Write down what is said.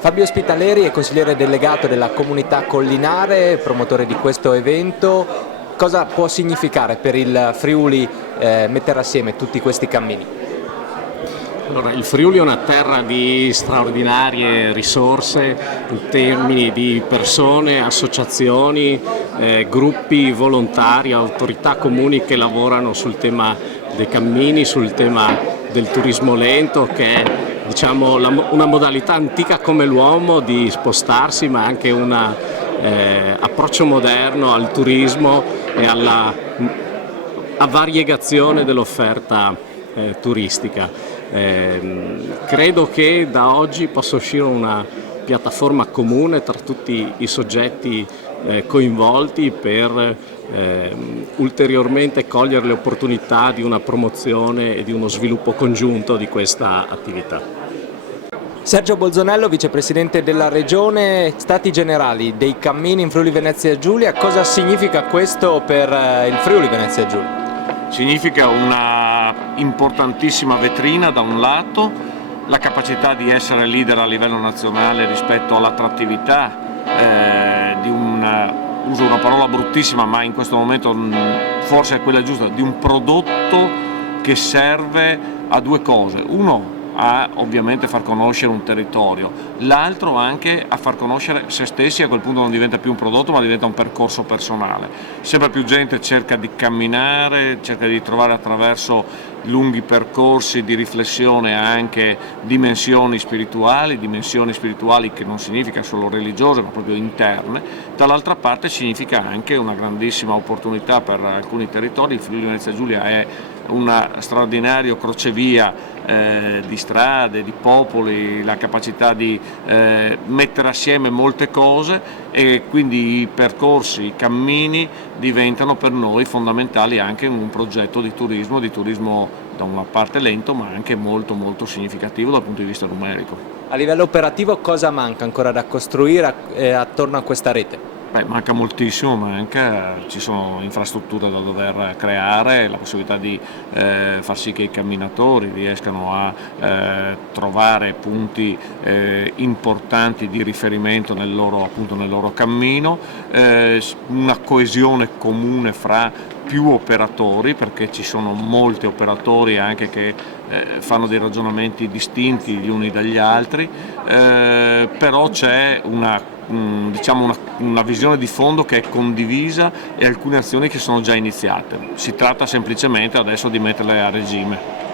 Fabio Spitaleri è consigliere delegato della comunità collinare, promotore di questo evento. Cosa può significare per il Friuli mettere assieme tutti questi cammini? Allora, il Friuli è una terra di straordinarie risorse in termini di persone, associazioni, gruppi volontari, autorità comuni che lavorano sul tema dei cammini, sul tema del turismo lento, che è una modalità antica come l'uomo di spostarsi, ma anche un approccio moderno al turismo e alla variegazione dell'offerta turistica. Credo che da oggi possa uscire una piattaforma comune tra tutti i soggetti coinvolti per ulteriormente cogliere le opportunità di una promozione e di uno sviluppo congiunto di questa attività. Sergio Bolzonello, vicepresidente della Regione, Stati Generali dei cammini in Friuli Venezia Giulia, cosa significa questo per il Friuli Venezia Giulia? Significa una importantissima vetrina da un lato, la capacità di essere leader a livello nazionale rispetto all'attrattività uso una parola bruttissima ma in questo momento forse è quella giusta, di un prodotto che serve a due cose. Uno, a ovviamente far conoscere un territorio, l'altro anche a far conoscere se stessi. A quel punto non diventa più un prodotto ma diventa un percorso personale. Sempre più gente cerca di camminare, cerca di trovare attraverso lunghi percorsi di riflessione anche dimensioni spirituali che non significa solo religiose ma proprio interne. Dall'altra parte significa anche una grandissima opportunità per alcuni territori. Il Friuli Venezia Giulia è un straordinario crocevia di strade, di popoli, la capacità di mettere assieme molte cose, e quindi i percorsi, i cammini diventano per noi fondamentali anche in un progetto di turismo da una parte lento ma anche molto molto significativo dal punto di vista numerico. A livello operativo cosa manca ancora da costruire attorno a questa rete? Manca moltissimo, ci sono infrastrutture da dover creare, la possibilità di far sì che i camminatori riescano a trovare punti importanti di riferimento nel loro cammino, una coesione comune fra più operatori, perché ci sono molti operatori anche che fanno dei ragionamenti distinti gli uni dagli altri, però c'è una visione di fondo che è condivisa e alcune azioni che sono già iniziate. Si tratta semplicemente adesso di metterle a regime.